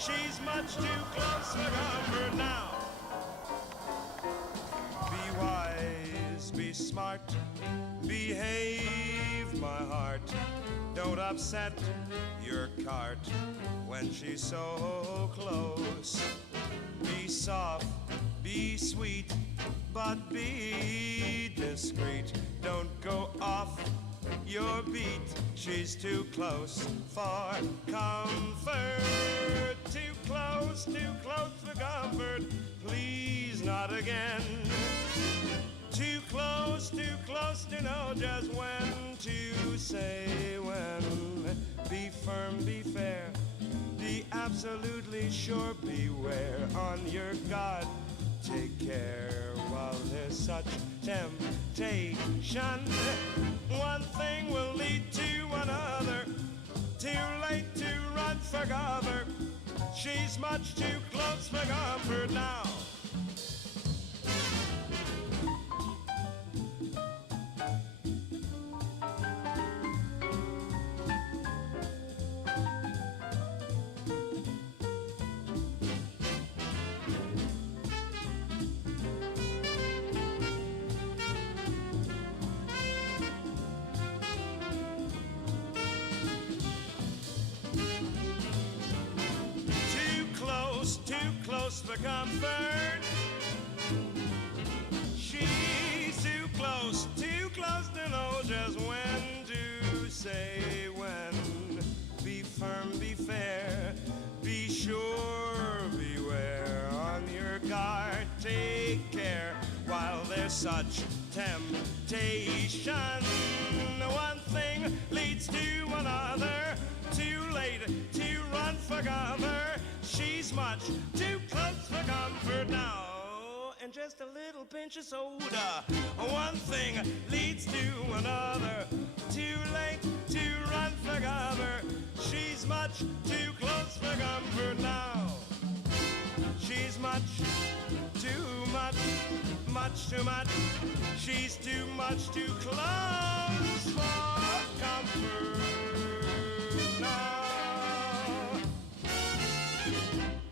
She's much too close for comfort now. Be wise, be smart, behave, my heart. Don't upset your cart when she's so close. Be soft, be sweet, but be discreet. Don't go off your beat. She's too close for comfort. Too close for comfort. Please, not again. Too close to know just when to say when. Be firm, be fair, be absolutely sure. Beware, on your guard, take care while there's such temptation. One thing will lead to another. Too late to run for cover. She's much too close for comfort now. Too close for comfort. She's too close to know just when to say when. Be firm, be fair, be sure, beware, on your guard, take care while there's such temptation. One thing leads to another. Too late to run for cover. She's much too close for comfort now. And just a little pinch of soda. One thing leads to another. Too late to run for cover. She's much too close for comfort now. She's much too much too much. She's too much too close for comfort now.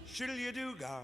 Shiddle-you-do-ga.